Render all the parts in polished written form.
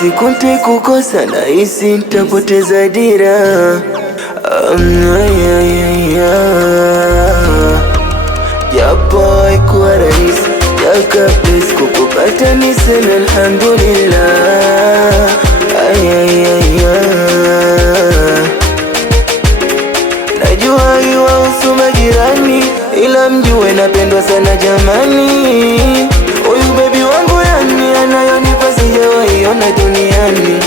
siku nitakukosa na hisi nitapoteza dira. Japo haikuwa rahisi yakabesi kukupata niseme alhamdulillah. Najua yuwahusu majirani, ila mjue napendwa sana jamani. Huyu baby wangu yani anayonipa sijawaiona duniani.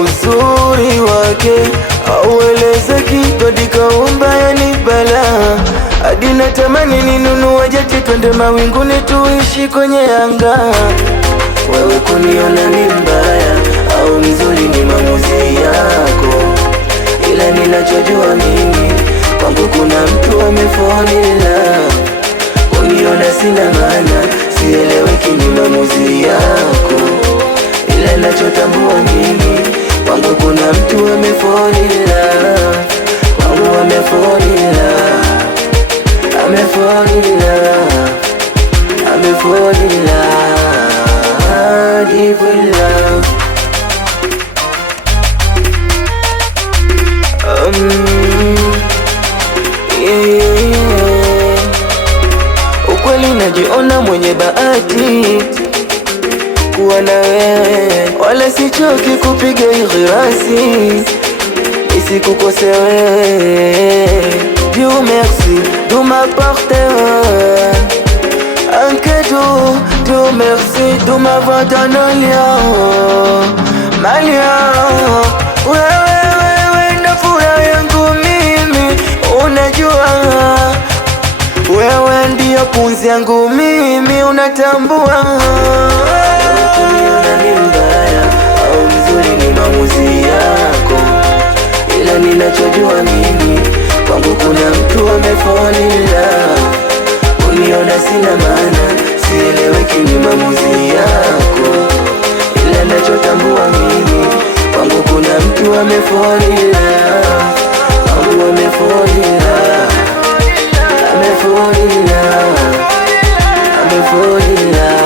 Uzuri wake hauelezeki, kodi kaumba yani balaa. Hadi natamani ninunue jeti twende mawinguni tuishi kwenye anga. Wewe kuniona ni mbaya au mzuri ni maamuzi yako, ila ninachojua mimi kwangu kuna mtu amefall in love. Kuniona sina maana sieleweki ni maamuzi yako, ila ninachotambua mimi kwangu kuna mtu amefall in love. Kwangu amefall in love, amefall in love, amefall in love, deep in love. Ukweli najiona mwenye bahati kuwa na wewe, wala sichoki kupiga ighirasi isikukose wewe. Dieu merci de m'apporter un cadeau. Dieu merci de m'avoir donné Malia. Wewe na furaha yangu mimi, unajua wewe ndiyo pumzi yangu mimi, unatambua. Kuniona ni mbaya au mzuri ni maamuzi yako, ila ninachojua mimi kwangu kuna mtu amefall in love. Kuniona sina maana sieleweki ni maamuzi yako, ila ninachotambua mimi kwangu kuna mtu amefall in love. Kwangu amefall in love, amefall in love, amefall in love.